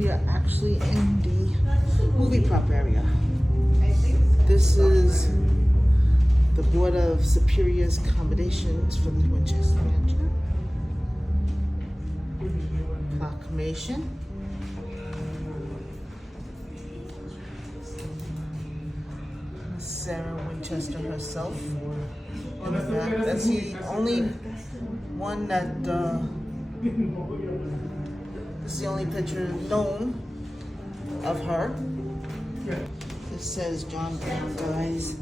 We are actually in the movie prop area. This is the Board of Superiors accommodations for the Winchester Mansion. Proclamation. Sarah Winchester herself. In the back. That's the only one that, this is the only picture known of her. This says John Brown dies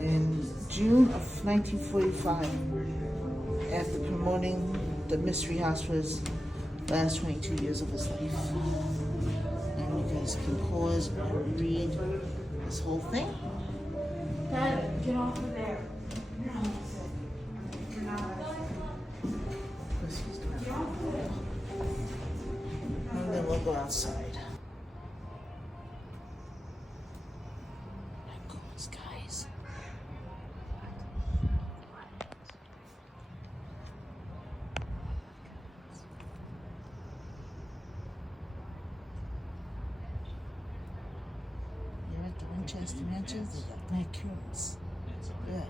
in June of 1945 after promoting the Mystery House for his last 22 years of his life. And you guys can pause and read this whole thing. Dad, get off of there. You're not And then we'll go outside. That goes, guys. You're at the Winchester Mansion. They got black curtains. Yeah.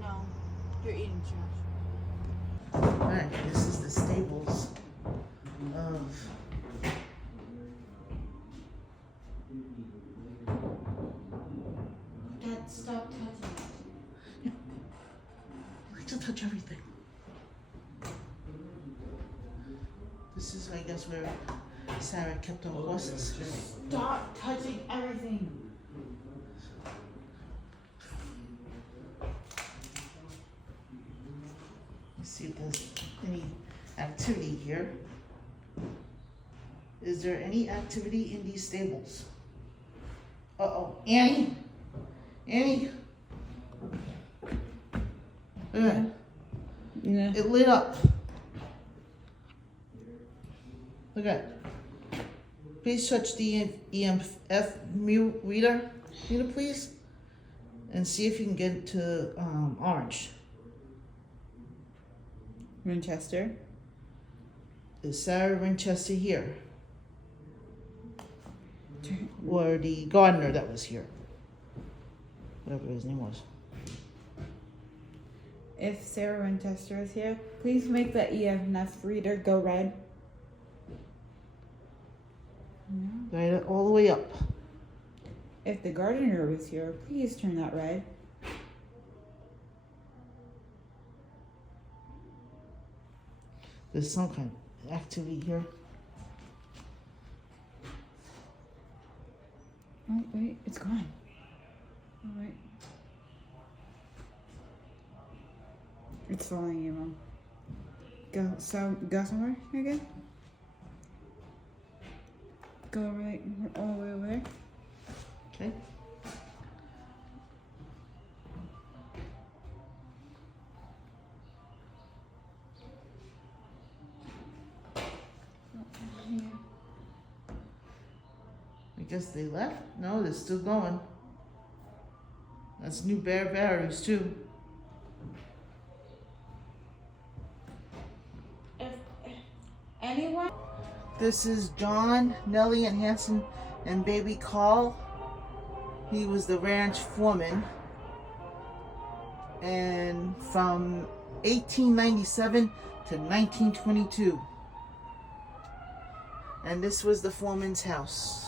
No, you're eating trash. Alright, this is the stables of Dad, stop touching it. I like to touch everything. This is, I guess, where Sarah kept her horses. Stop touching everything. Let's see if there's any activity here. Is there any activity in these stables? Uh-oh, Annie! Annie! Look at it. Yeah. It lit up. Look at it. Please touch the EMF reader, please, and see if you can get it to orange. Winchester. Is Sarah Winchester here? Or the gardener that was here? Whatever his name was. If Sarah Winchester is here, please make the EMF reader go red. No. Light it all the way up. If the gardener was here, please turn that red. There's some kind of activity here. Oh, wait, it's gone. Oh, wait. It's following you, Mom. Go somewhere again. Go right, all the way over there. Okay. I guess they left? No, they're still going. That's new batteries too. If anyone. This is John, Nellie, and Hanson, and baby Carl. He was the ranch foreman. And from 1897 to 1922. And this was the foreman's house.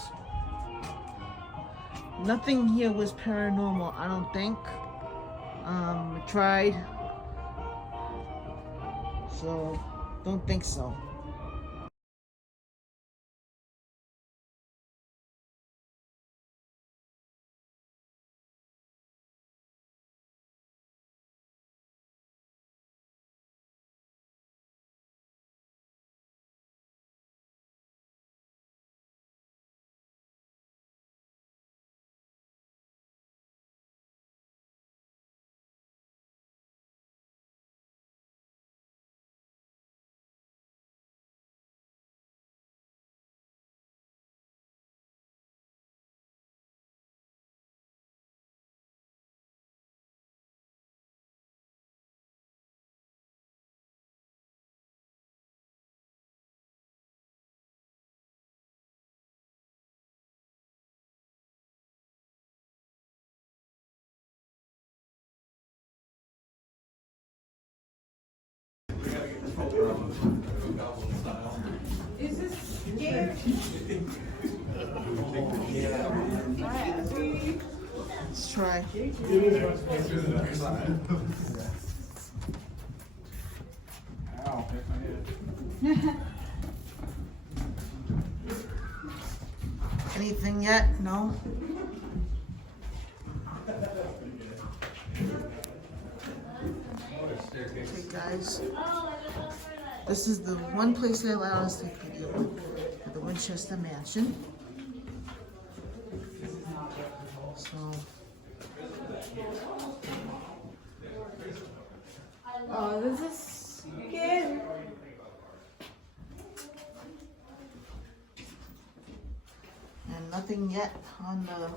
Nothing here was paranormal, I don't think. I tried. So, don't think so. Is this scared? Let's try. Ow, hit my head. Anything yet? No? Okay, guys. This is the one place they allow us to take video at the Winchester mansion. So, Oh, this is scary. and nothing yet on the.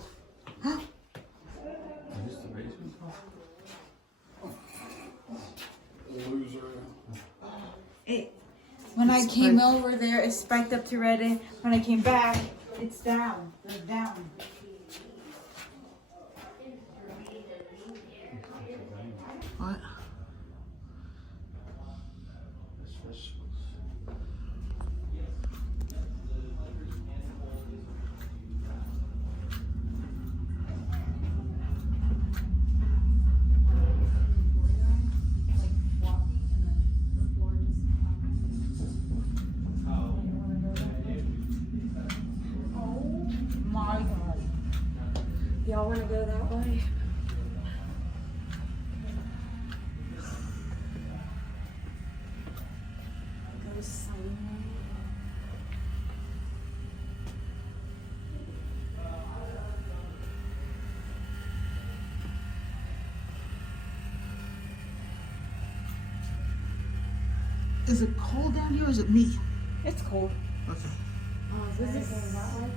Loser. When I It's came like- over there, it spiked up to red. And when I came back, it's down. It's down. What? My God. Y'all want to go that way? Go sign. Is it cold down here or is it me? It's cold. Okay. Oh, is this going that way?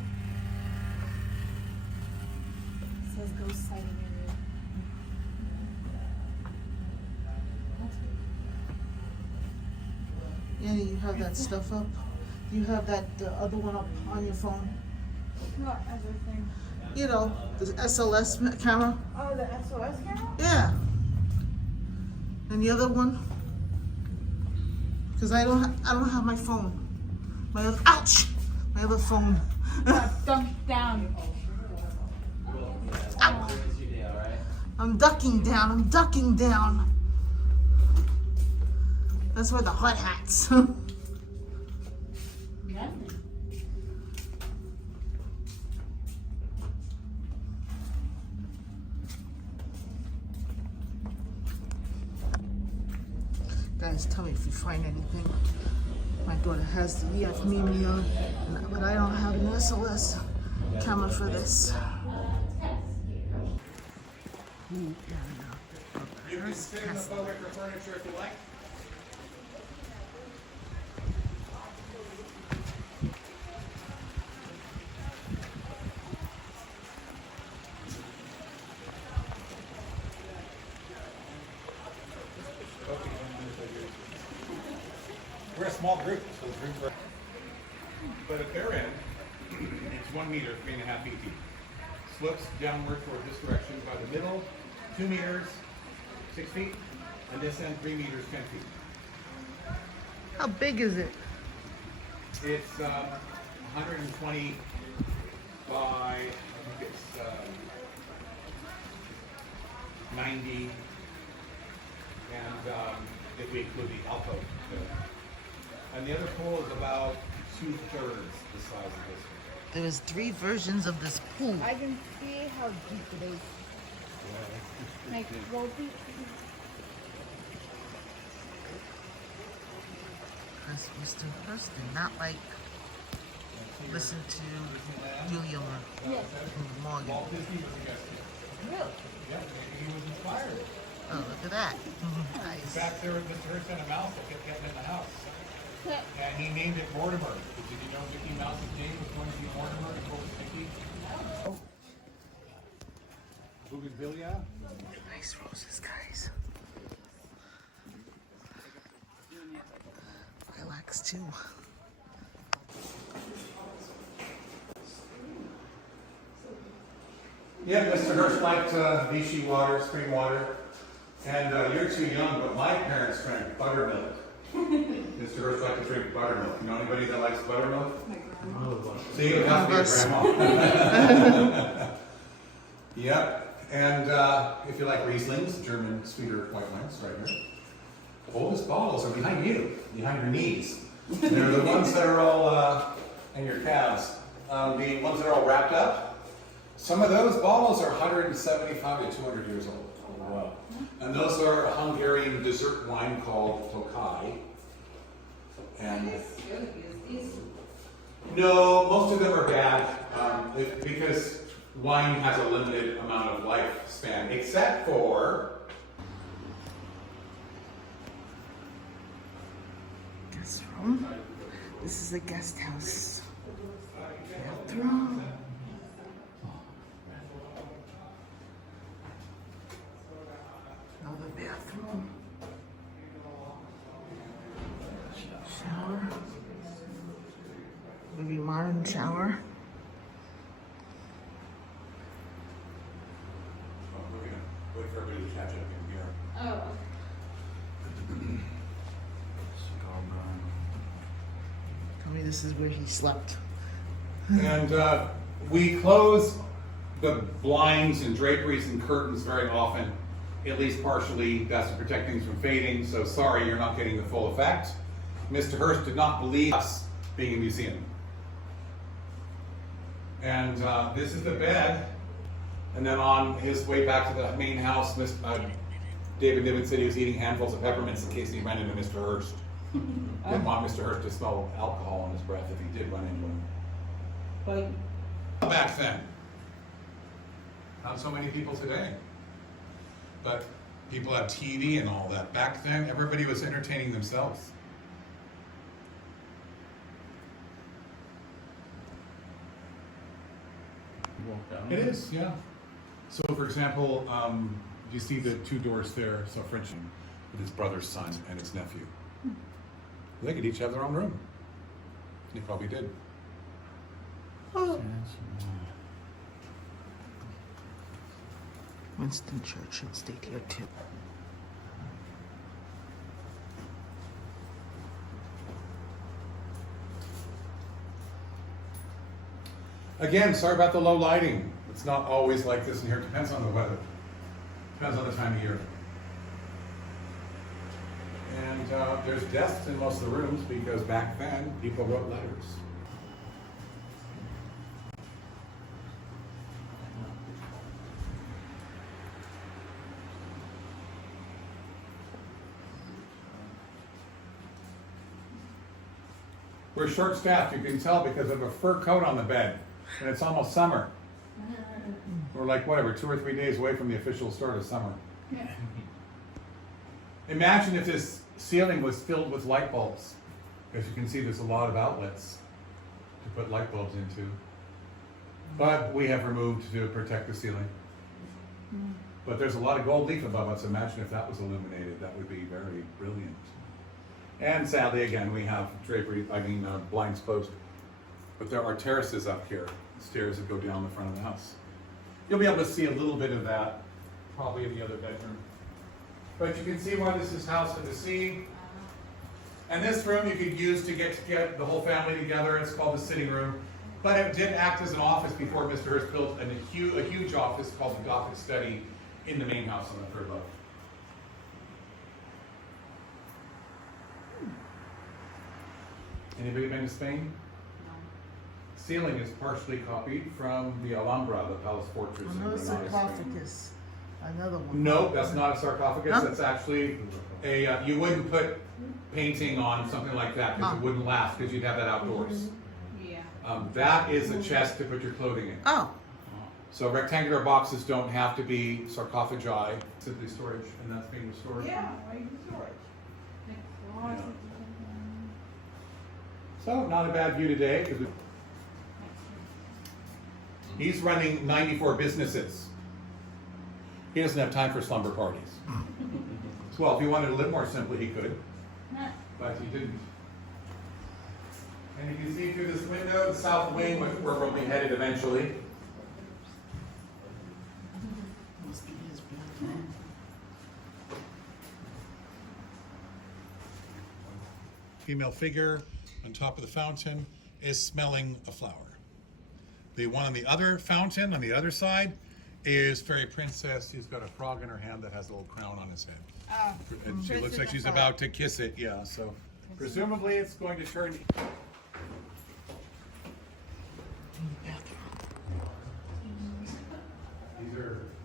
It says ghost sighting area. Annie, you have that stuff up? Do you have that other one up on your phone? Not everything. You know, the SLS camera? Oh, the SOS camera? Yeah. And the other one? Because I don't have my phone. My other, ouch! My other phone. Got dumped down. Ow. I'm ducking down. I'm ducking down. That's where the hot hats. Guys, tell me if you find anything. My daughter has the EF Mimeo, but I don't have an SLS camera for this. You can sit in the boat with your furniture if you like. We're a small group, so the groups are. But at their end, it's 1 meter, 3.5 feet deep. Slopes downward toward this direction by the middle, 2 meters, 6 feet, and this end 3 meters, 10 feet. How big is it? It's 120 by, I think it's 90, and if we include the alto. And the other pool is about 2/3 the size of this one. There's 3 versions of this pool. I can see how deep it is. Like, well, deep. Because Mr. Hearst did not like listen to William Morgan. Walt Disney was a guest here. Really? Yeah, maybe he was inspired. Oh, look at that. In Nice. fact, there was Mr. Hearst had a mouse that kept getting in the house. And he named it Mortimer. Did you know Mickey Mouse's name was going to be Mortimer and what was Mickey? Bougainvillea? Nice roses, guys. Lilacs too. Yeah, Mr. Hearst liked Vichy water, spring water. And you're too young, but my parents drank buttermilk. Mr. Hearst liked to drink buttermilk. You know anybody that likes buttermilk? My grandma. See, it has to be your grandma. Yep. And if you like Rieslings, German sweeter white wines, right here. The oldest bottles are behind you, behind your knees. They're the ones that are all in your calves. The ones that are all wrapped up. Some of those bottles are 175 to 200 years old. Wow. And those are a Hungarian dessert wine called Tokai. And no, most of them are bad because wine has a limited amount of lifespan, except for Guest room. This is a guest house. Bathroom. Another bathroom. Shower. Maybe modern shower. we're gonna wait for everybody to catch up in here. Oh. Tell me this is where he slept. And we close the blinds and draperies and curtains very often, at least partially. That's to protect things from fading. So sorry, you're not getting the full effect. Mr. Hearst did not believe us being a museum. And this is the bed. And then on his way back to the main house, David Niven said he was eating handfuls of peppermints in case he ran into Mr. Hearst. Didn't want Mr. Hearst to smell alcohol on his breath if he did run into him. But Back then. Not so many people today. But people have TV and all that. Back then, everybody was entertaining themselves. It is, yeah. So, for example, you see the two doors there, so French with his brother's son and his nephew. They could each have their own room. They probably did. Winston Churchill stayed here too. Again, sorry about the low lighting. It's not always like this in here. Depends on the weather. Depends on the time of year. And there's desks in most of the rooms because back then people wrote letters. We're short-staffed, you can tell because of a fur coat on the bed, and it's almost summer. We're like, whatever, 2 or 3 days away from the official start of summer. Yeah. Imagine if this ceiling was filled with light bulbs. As you can see, there's a lot of outlets to put light bulbs into. But we have removed to protect the ceiling. But there's a lot of gold leaf above us. Imagine if that was illuminated. That would be very brilliant. And sadly, again, we have drapery, blinds closed. But there are terraces up here, stairs that go down the front of the house. You'll be able to see a little bit of that, probably in the other bedroom. But you can see why this is house to the sea. And this room you could use to get the whole family together. It's called the sitting room. But it did act as an office before Mr. Hearst built a huge office called the Gothic Study in the main house on the 3rd level. Anybody been to Spain? no. Ceiling is partially copied from the Alhambra, the palace fortress. in Another Granada, Spain. sarcophagus. Another one. No, that's not a sarcophagus. Huh? That's actually you wouldn't put painting on something like that because Huh. it wouldn't last because you'd have that outdoors. Yeah. That is a chest to put your clothing in. Oh, So rectangular boxes don't have to be sarcophagi, simply storage, and that's being restored. Yeah, right, storage. Yeah. So not a bad view today because he's running 94 businesses. He doesn't have time for slumber parties. Well, if he wanted to live more simply, he could, but he didn't. And you can see through this window, the south wing, where we'll be headed eventually. must be his bathroom. female figure on top of the fountain is smelling a flower. The one on the other fountain, on the other side, is Fairy Princess. She's got a frog in her hand that has a little crown on his head. Oh, And she looks like she's about to kiss it, yeah, so presumably it's going to turn.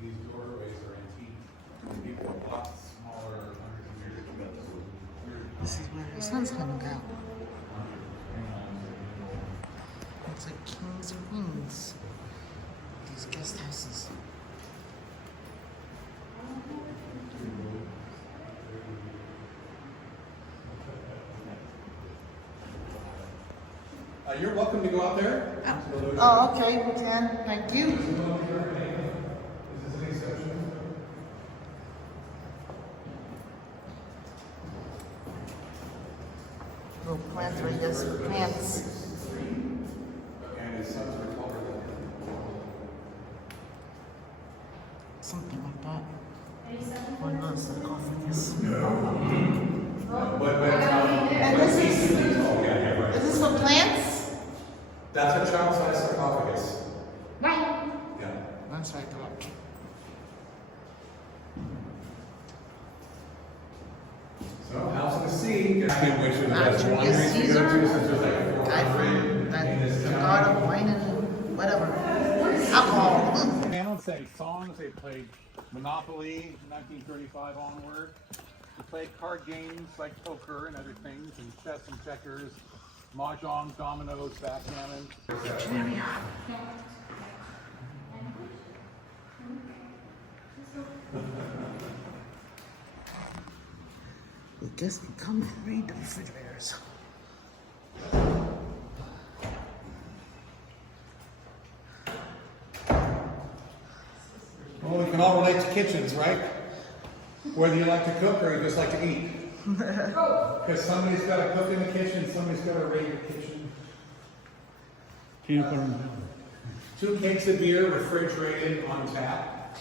These doorways are antique. People a lot smaller hundreds of years ago. This is where the sun's coming out. It's like kings and queens. These guest houses. You're welcome to go out there. Oh, okay, we can. Thank you. Little plants right there, some plants. And his sons were taller than him. Something like that. Or not, sarcophagus. And Is this for plants? That's a child-sized sarcophagus. Right. Yeah. That's right, look. So, House of the Sea, which are the best wineries to go to, since there's like a Guy from that, the God of Wine and whatever. Alcohol. Bands sang songs, they played Monopoly, 1935 onward. They played card games like poker and other things, and chess and checkers, mahjong, dominoes, backgammon. We guess we come and raid the refrigerators. Well, we can all relate to kitchens, right? Whether you like to cook or you just like to eat. Because somebody's got to cook in the kitchen, somebody's got to raid the kitchen. Peanut butter and jelly. 2 kegs of beer refrigerated on tap.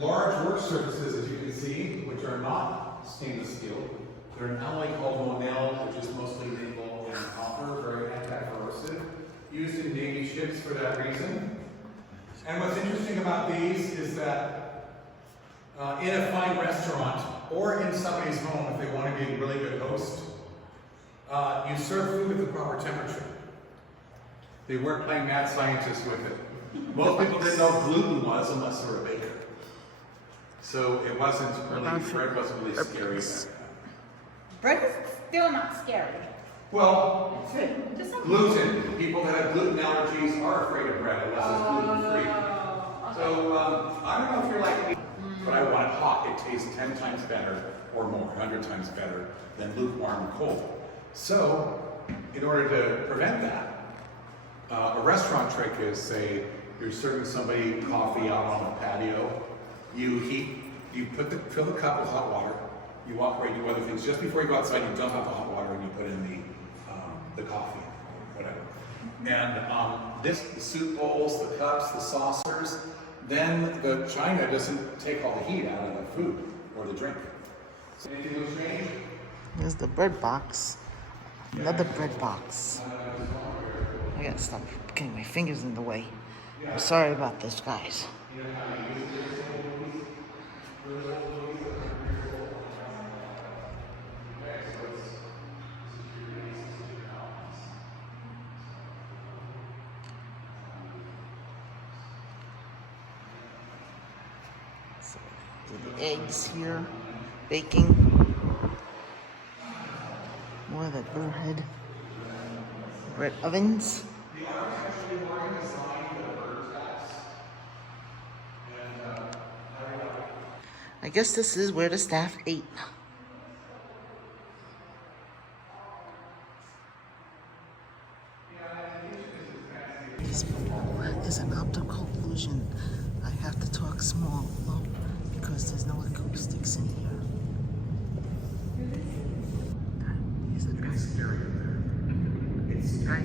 Large work surfaces, as you can see, which are not stainless steel. They're an alloy called Monel, which is mostly nickel and copper, very anti-corrosive. Used in Navy ships for that reason. And what's interesting about these is that in a fine restaurant or in somebody's home, if they want to be a really good host, you serve food at the proper temperature. They weren't playing mad scientist with it. Most people didn't know what gluten was unless they were a baker. So it wasn't really, bread wasn't really scary. bread is still not scary. Well, Just like gluten. People that have gluten allergies are afraid of bread unless it's gluten-free. So I don't know if you're like me, but I want it hot. It tastes 10 times better or more, 100 times better than lukewarm or cold. So in order to prevent that, a restaurant trick is, say, you're serving somebody coffee out on a patio. You fill the cup with hot water. You walk away, do other things. Just before you go outside, you dump out the hot water and you put in the coffee, whatever. And the soup bowls, the cups, the saucers, then the china doesn't take all the heat out of the food or the drink. So anything was changed? There's the bread box. Another bread box. I gotta stop getting my fingers in the way. I'm sorry about this, guys. So, the eggs here, baking. More of the bread ovens. I guess this is where the staff ate. This is an optical illusion. I have to talk small, low, because there's no acoustics in here. Here's the guy.